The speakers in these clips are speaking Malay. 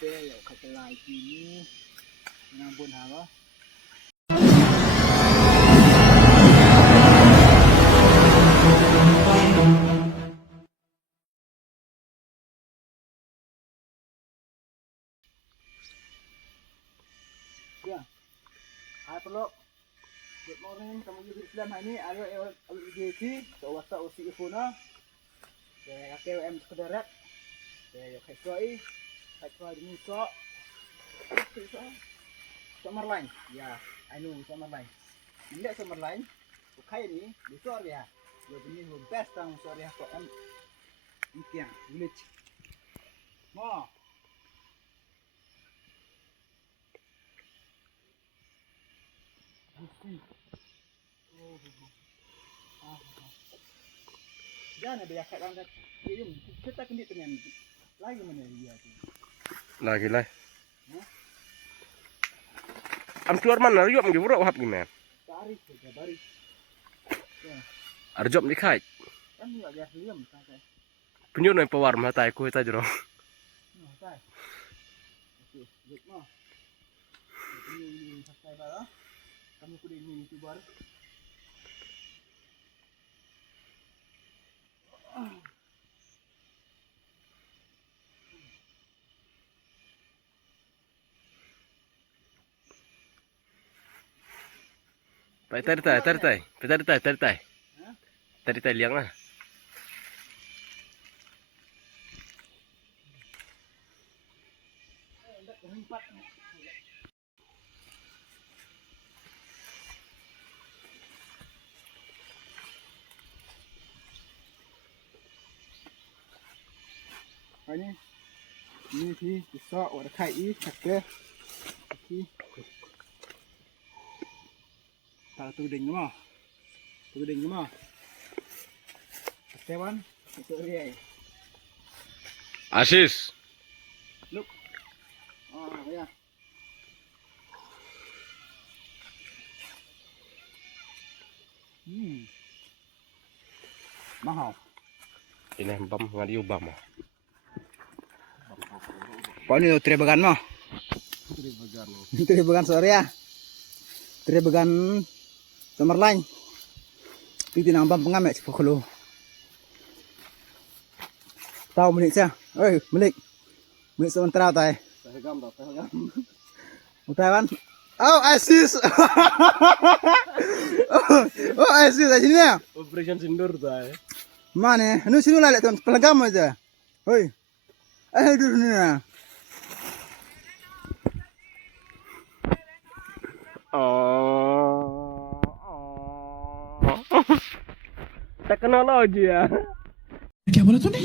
Để khởi lại thì nang buồn hả đó. Ya, hai peluk. Good morning, kamu di Islam hari ini. Ayo UGC, tawasa usi ifuna. Saya KWM sekedarat. Saya KSOI, KSOI di Musa. Summerline, ya, I know Summerline. Tidak Summerline, bukai ini, besar ya. Dia ini best tang sore ko em Intiang village. Mo. Jangan biar kat orang kat. Kita kendi dengan lagi mana dia tu. Lagi lah. Am keluar mana riup ngi buruk hap gimana? Tarik ke bari. Arjop ni kai. Kan dia biar liam sampai. Penyu noy pawar mah tai ku ta jero. Tai. Okey, baik mah. Ini sampai dah. Kamu kudu ini YouTuber. Pai tai. Tadi liang lah. Ini thì sọ ở khai ý chặt kia thì tạo từ đỉnh đúng không? Từ đỉnh đúng không? Chặt bắn từ đây. Asis. Look. Bây giờ. Mahal. Ini bam ngadi ubam. Kau ni teri bagan mah? Teri bagan sore ya. Teri bagan Summerline. Itu nambah pengamek sepuluh. Tahu menik saya? Oi, menik sementara tay. Pehgam dah, pehgam. Utawan. Oh, Asis. Oh, Asis di sini ya. Operation sindur tay. Mana? Nu sini lah lihat pelagam aja. Oi. Aduh ni. Teknologi ya. क्या बोला तूने?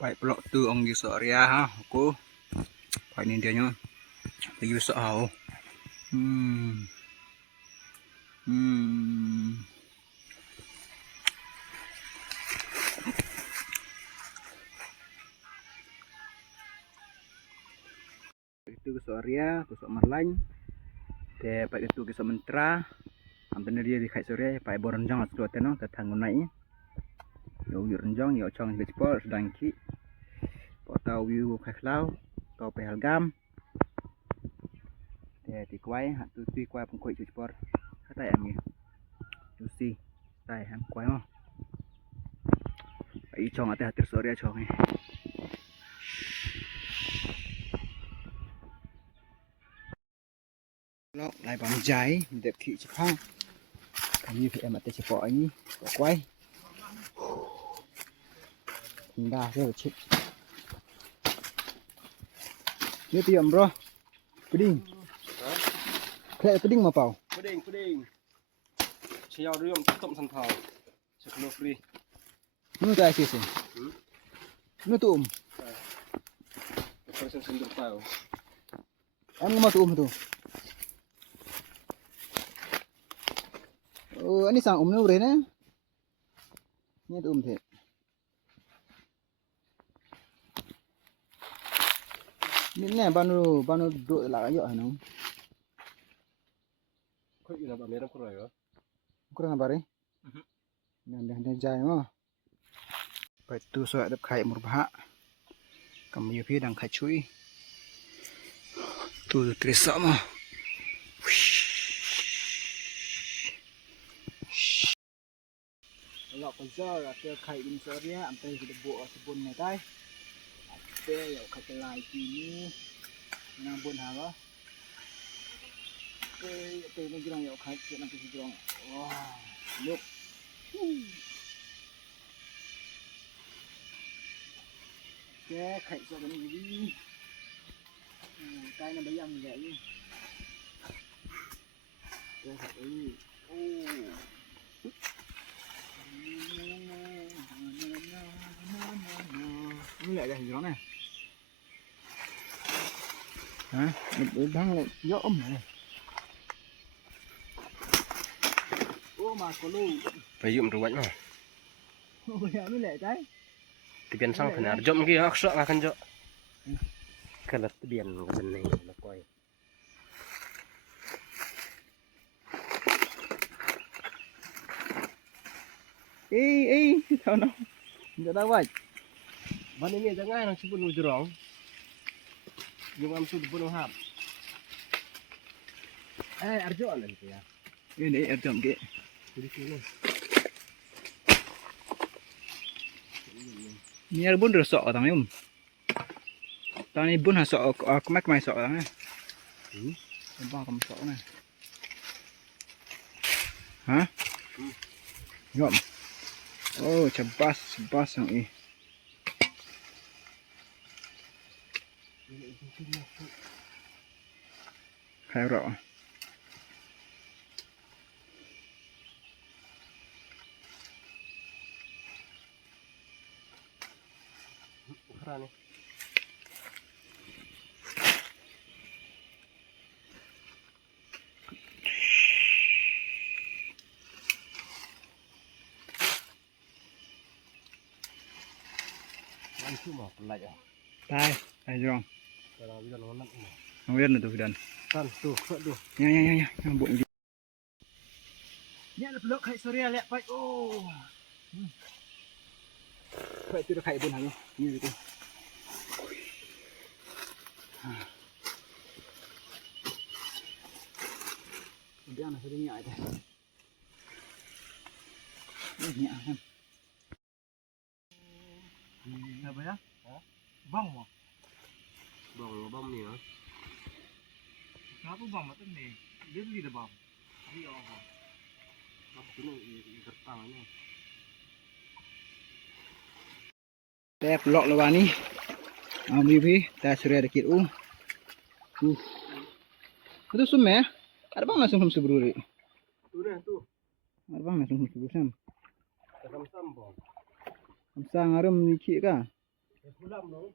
Baik pelok tu ong di Soria ha, aku. Baik ni dia nyo. Lagi besar ha. Itu ke Soria, ke Summerline. Dia baik itu ke Sementara. Hampir dia di Kait Soria, baik boronjang atau tenong tetanggung naik. Yo renjong yo chong ke Cepol sedang ki. Tau view khai lao, tau Pehgam. Dia di kuai, hat tu ti kuai pengkoi Cepol. Kata em ni. Juicy. Tai ham kuai mo. Ai chong ate hatir Soria chong ni. Lo lại bằng trái đẹp thị chụp phong. Như thì em ở đây chụp bọ nhỉ, có quay. Đa rất là chụp. Như tiệm bro. Pudding. Kayak pudding mau pau. Pudding. Siao rium tom san thau. Sekilo free. Nu tak sih. Nu tu Operation sindur tau. Em mau tu tu. Oh, ini sang nu bre ne. Ni tu the. Ni nè banu do la yo hanu. Kau juga dapat merah kurang ya? Kurang apa ni? Dah jai mah. Pai tu so ada khai murbah. Kamu yupi dan khai chui. Tu teresa mah. Kalau kerja ada khai ini sore sampai kita buat sebun ni tai. Ada yang khai kelai ini. Nang bun haba. Apa ini jirang yang khai nak pergi jirang. Wah, look. Cái khai cho cái này đi. Cái nó bây giờ như vậy. Cái khai ấy. Nó lại cái gì đó này. Hả? Nó đang lại gió ấm này. Ô mà có lù. Phải dùng ruwet mah. Ôi ya nó lại cái. Tibian sang benar. Jom ki aksa akan jo. Kalau tibian benar nak koi. Sao nó? Giờ đâu vậy? Ban ini jangan nak sebut ujurong. Jom am sebut bunuh hab. Arjo lah itu ya. Ini jom ke. Jadi sini. Ni ada bun resok tang yum. Tang ni bun hasok aku mak mai sok tang. Bang kamu sok ni. Hah? Jom. Oh, cabas yang ini. Kayak rok. Ukuran ni. Ini cuma pelaj ah. Tai jong. Kalau bisa nonton ini. Ngawin tu dan. Kan tuh, tuh. Ya. Buk ni. Ni ada peluk kai sore lek pai. Oh. Pai tu kai bun hang. Ni tu. Dia nak sedih aja. Ni kan. Apa ya? Bang mo. Bang ni ah. Kenapa bang macam ni? Dia beli dah bang. Dia apa? Bang tu ni tertang ni. Teh pelok lewan ni. Ambil teh suria dikit Itu sume. Ada bang langsung seburu ni. Tu dah tu. Ada bang langsung seburu sam. Sam bang. Sam ngarum dikit kah? Sulam dong.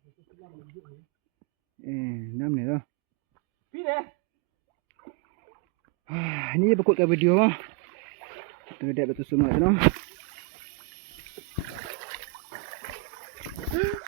Nam ni dah. Pi deh. Ni berikut ke video mah. Kita betul semua tu noh.